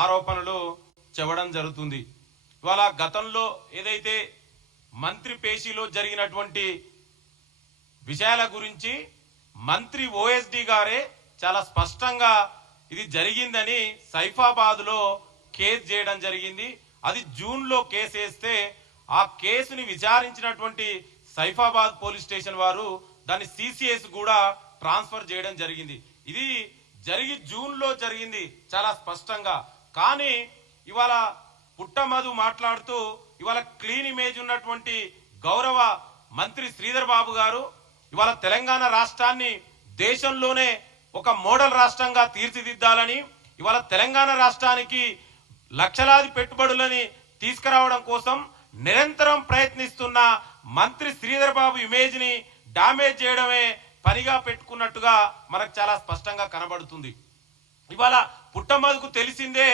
ఆరోపణలు చెప్పడం జరుగుతుంది. ఇవాళ గతంలో ఏదైతే మంత్రి పేషీలో జరిగినటువంటి విషయాల గురించి మంత్రి ఓఎస్డి గారే చాలా స్పష్టంగా ఇది జరిగిందని సైఫాబాద్ లో కేసు చేయడం జరిగింది. అది జూన్ లో కేసు వేస్తే ఆ కేసుని విచారించినటువంటి సైఫాబాద్ పోలీస్ స్టేషన్ వారు దాన్ని సిసిఎస్ కూడా ట్రాన్స్ఫర్ చేయడం జరిగింది. ఇది జరిగి జూన్ లో జరిగింది చాలా స్పష్టంగా. కానీ ఇవాళ పుట్టమధు మాట్లాడుతూ ఇవాళ క్లీన్ ఇమేజ్ ఉన్నటువంటి గౌరవ మంత్రి శ్రీధర్ బాబు గారు ఇవాళ తెలంగాణ రాష్ట్రాన్ని దేశంలోనే ఒక మోడల్ రాష్ట్రంగా తీర్చిదిద్దాలని, ఇవాళ తెలంగాణ రాష్ట్రానికి లక్షలాది పెట్టుబడులని తీసుకురావడం కోసం నిరంతరం ప్రయత్నిస్తున్న మంత్రి శ్రీధర్ బాబు ఇమేజ్ ని డామేజ్ చేయడమే పనిగా పెట్టుకున్నట్టుగా మనకు చాలా స్పష్టంగా కనబడుతుంది. ఇవాళ పుట్టమధుకు తెలిసిందే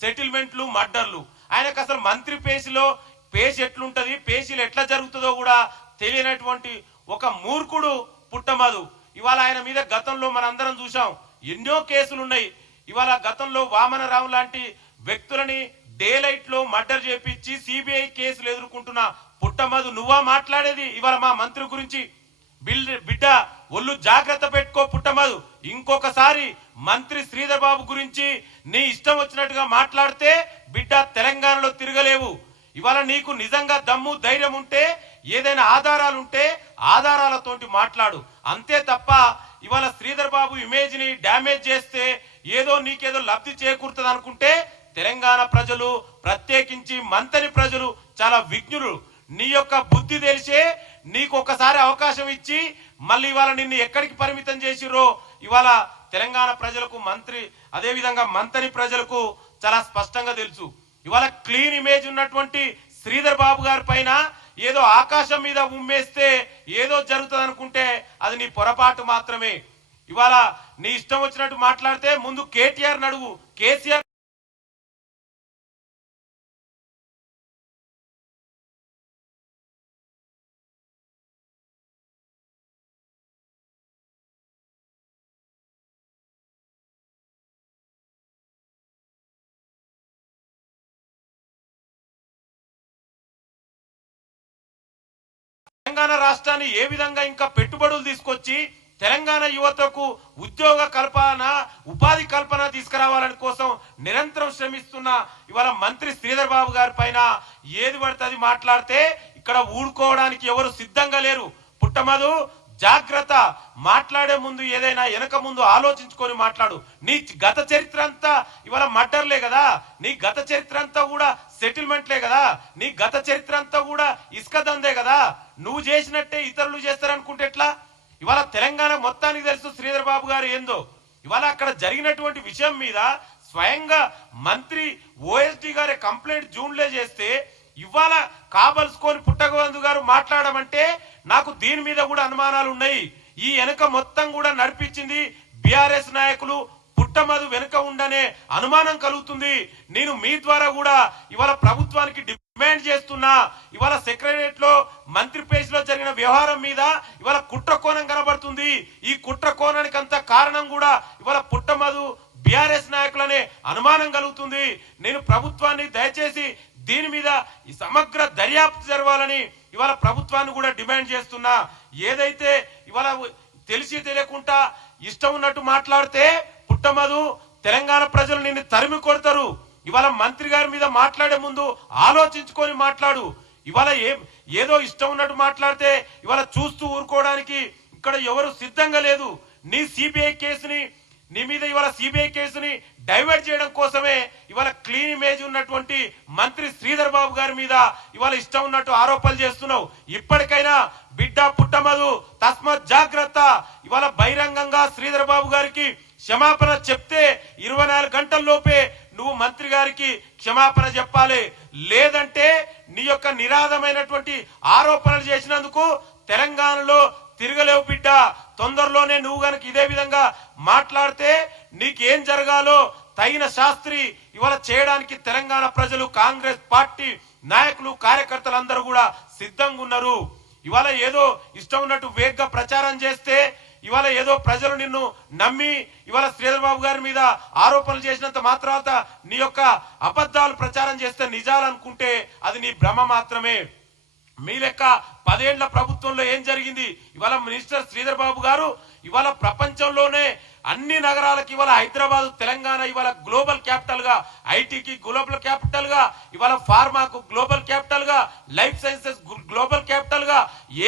సెటిల్మెంట్లు, మర్డర్లు. ఆయనకు అసలు మంత్రి పేషిలో పేషి ఎట్లుంటది, పేషీలు ఎట్లా జరుగుతుందో కూడా తెలియనటువంటి ఒక మూర్ఖుడు పుట్టమధు. ఇవాళ ఆయన మీద గతంలో మనందరం చూసాం, ఎన్నో కేసులున్నాయి. ఇవాళ గతంలో వామనరావు లాంటి వ్యక్తులని డే లైట్ లో మర్డర్ చేపించి సిబిఐ కేసులు ఎదుర్కొంటున్న పుట్టమధు నువ్వా మాట్లాడేది ఇవాళ మా మంత్రి గురించి? బిడ్డ ఒళ్ళు జాగ్రత్త పెట్టుకో పుట్టమధు. ఇంకొకసారి మంత్రి శ్రీధర్ బాబు గురించి నీ ఇష్టం వచ్చినట్టుగా మాట్లాడితే బిడ్డ తెలంగాణలో తిరగలేవు. ఇవాళ నీకు నిజంగా దమ్ము ధైర్యం ఉంటే, ఏదైనా ఆధారాలుంటే ఆధారాలతోటి మాట్లాడు. అంతే తప్ప ఇవాళ శ్రీధర్ బాబు ఇమేజ్ ని డ్యామేజ్ చేస్తే ఏదో నీకేదో లబ్ధి చేకూరుతుంది అనుకుంటే తెలంగాణ ప్రజలు, ప్రత్యేకించి మంతని ప్రజలు చాలా విజ్ఞులు. నీ యొక్క బుద్ధి తెలిసే నీకు ఒకసారి అవకాశం ఇచ్చి మళ్ళీ ఇవాళ నిన్ను ఎక్కడికి పరిమితం చేసిరో ఇవాళ తెలంగాణ ప్రజలకు, మంత్రి అదేవిధంగా మంతని ప్రజలకు చాలా స్పష్టంగా తెలుసు. ఇవాళ క్లీన్ ఇమేజ్ ఉన్నటువంటి శ్రీధర్ బాబు గారి పైన ఏదో ఆకాశం మీద ఉమ్మేస్తే ఏదో జరుగుతుంది అనుకుంటే అది నీ పొరపాటు మాత్రమే. ఇవాళ నీ ఇష్టం వచ్చినట్టు మాట్లాడితే ముందు కేటీఆర్ నడువు, కేసీఆర్ తెలంగాణ రాష్ట్రాన్ని ఏ విధంగా ఇంకా పెట్టుబడులు తీసుకొచ్చి తెలంగాణ యువతకు ఉద్యోగ కల్పన, ఉపాధి కల్పన తీసుకురావాలని కోసం నిరంతరం శ్రమిస్తున్న ఇవాళ మంత్రి శ్రీధర్ బాబు గారి పైన ఏది పడితే అది మాట్లాడితే ఇక్కడ ఊడుకోవడానికి ఎవరు సిద్ధంగా లేరు. పుట్టమధు జాగ్రత్త, మాట్లాడే ముందు ఏదైనా వెనక ముందు ఆలోచించుకొని మాట్లాడు. నీ గత చరిత్ర అంతా ఇవాళ మర్డర్లే కదా, నీ గత చరిత్ర అంతా కూడా సెటిల్మెంట్లే కదా, నీ గత చరిత్ర అంతా కూడా ఇసుక దందే కదా. నువ్వు చేసినట్టే ఇతరులు చేస్తారనుకుంటే ఎట్లా? ఇవాళ తెలంగాణ మొత్తానికి తెలుసు శ్రీధర్ బాబు గారు ఏందో. ఇవాళ అక్కడ జరిగినటువంటి విషయం మీద స్వయంగా మంత్రి ఓఎస్డి గారే కంప్లైంట్ జూన్లో చేస్తే ఇవాళ కాబల్సుకొని పుట్టగోవింద్ గారు మాట్లాడమంటే నాకు దీని మీద కూడా అనుమానాలు ఉన్నాయి. ఈ వెనుక మొత్తం కూడా నడిపించింది బిఆర్ఎస్ నాయకులు, పుట్టమధు వెనుక ఉండనే అనుమానం కలుగుతుంది. నేను మీ ద్వారా కూడా ఇవాళ ప్రభుత్వానికి డిమాండ్ చేస్తున్నా. ఇవాళ సెక్రటరియట్ లో మంత్రి పేషిలో జరిగిన వ్యవహారం మీద ఇవాళ కుట్ర కోణం కనబడుతుంది. ఈ కుట్ర కోణానికి అంత కారణం కూడా ఇవాళ పుట్టమధు, బిఆర్ఎస్ నాయకులనే అనుమానం కలుగుతుంది. నేను ప్రభుత్వాన్ని దయచేసి దీని మీద ఈ సమగ్ర దర్యాప్తు జరగాలని ఇవాళ ప్రభుత్వాన్ని కూడా డిమాండ్ చేస్తున్నా. ఏదైతే ఇవాళ తెలిసి తెలియకుండా ఇష్టం ఉన్నట్టు మాట్లాడితే పుట్టమధు తెలంగాణ ప్రజలు నిన్ను తరిమి కొడతారు. ఇవాళ మంత్రి గారి మీద మాట్లాడే ముందు ఆలోచించుకొని మాట్లాడు. ఇవాళ ఏదో ఇష్టం ఉన్నట్టు మాట్లాడితే ఇవాళ చూస్తూ ఊరుకోవడానికి ఇక్కడ ఎవరు సిద్ధంగా లేదు. నీ మీద ఇవాళ సిబిఐ కేసుని డైవర్ట్ చేయడం కోసమే ఇవాళ క్లీన్ ఇమేజ్ ఉన్నటువంటి మంత్రి శ్రీధర్ బాబు గారి మీద ఇవాళ ఇష్టం ఉన్నట్టు ఆరోపణలు చేస్తున్నావు. ఇప్పటికైనా బిడ్డ పుట్టమధు తస్మాత్ జాగ్రత్త. ఇవాళ బహిరంగంగా శ్రీధర్ బాబు గారికి క్షమాపణ చెప్తే 24 గంటల్లోపే నువ్వు మంత్రి గారికి క్షమాపణ చెప్పాలి. లేదంటే నీ యొక్క నిరాధమైనటువంటి ఆరోపణలు చేసినందుకు తెలంగాణలో తిరగలేవు బిడ్డ. తొందరలోనే నువ్వు గనక ఇదే విధంగా మాట్లాడితే నీకేం జరగాలో తగిన శాస్త్రి ఇవాళ చేయడానికి తెలంగాణ ప్రజలు, కాంగ్రెస్ పార్టీ నాయకులు, కార్యకర్తలందరూ కూడా సిద్ధంగా ఉన్నారు. ఇవాళ ఏదో ఇష్టం ఉన్నట్టు వేగ్గా ప్రచారం చేస్తే ఇవాళ ఏదో ప్రజలు నిన్ను నమ్మి ఇవాళ శ్రీధర్ బాబు గారి మీద ఆరోపణలు చేసినంత మాత్రాత నీ యొక్క అబద్ధాలు ప్రచారం చేస్తే నిజాలు అనుకుంటే అది నీ భ్రమ మాత్రమే. మీ లెక్క 10 ఏళ్ల ప్రభుత్వంలో ఏం జరిగింది? ఇవాళ మినిస్టర్ శ్రీధర్ బాబు గారు ఇవాళ ప్రపంచంలోనే అన్ని నగరాలకి ఇవాళ హైదరాబాద్ తెలంగాణ ఇవాళ గ్లోబల్ క్యాపిటల్ గా, ఐటీకి గ్లోబల్ క్యాపిటల్ గా, ఇవాళ ఫార్మాకు గ్లోబల్ క్యాపిటల్ గా, లైఫ్ సైన్సెస్ గ్లోబల్ క్యాపిటల్ గా,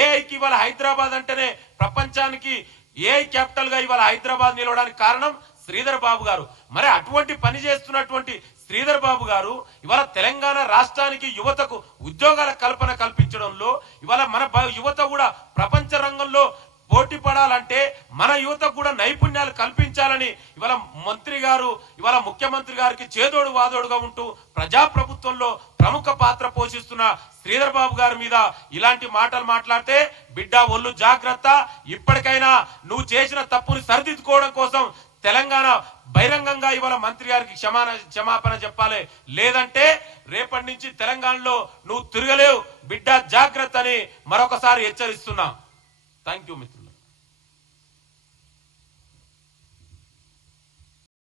ఏఐకి ఇవాళ హైదరాబాద్ అంటేనే ప్రపంచానికి ఏఐ క్యాపిటల్ గా ఇవాళ హైదరాబాద్ నిలవడానికి కారణం శ్రీధర్ బాబు గారు. మరి అటువంటి పని చేస్తున్నటువంటి శ్రీధర్ బాబు గారు ఇవాళ తెలంగాణ రాష్ట్రానికి యువతకు ఉద్యోగాల కల్పన కల్పించడంలో ఇవాళ మన యువత కూడా ప్రపంచ రంగంలో పోటీ పడాలంటే మన యువతకు కూడా నైపుణ్యాలు కల్పించాలని ఇవాళ మంత్రి గారు ఇవాళ ముఖ్యమంత్రి గారికి చేదోడు వాదోడుగా ఉంటూ ప్రజాప్రభుత్వంలో ప్రముఖ పాత్ర పోషిస్తున్న శ్రీధర్ బాబు గారి మీద ఇలాంటి మాటలు మాట్లాడితే బిడ్డ ఒళ్ళు జాగ్రత్త. ఇప్పటికైనా నువ్వు చేసిన తప్పుని సరిదిద్దుకోవడం కోసం తెలంగాణ బహిరంగంగా ఇవాళ మంత్రి గారికి క్షమాపణ చెప్పాలి. లేదంటే రేపటి నుంచి తెలంగాణలో నువ్వు తిరగలేవు బిడ్డ, జాగ్రత్త అని మరొకసారి హెచ్చరిస్తున్నా. థ్యాంక్ యూ మిత్రులు.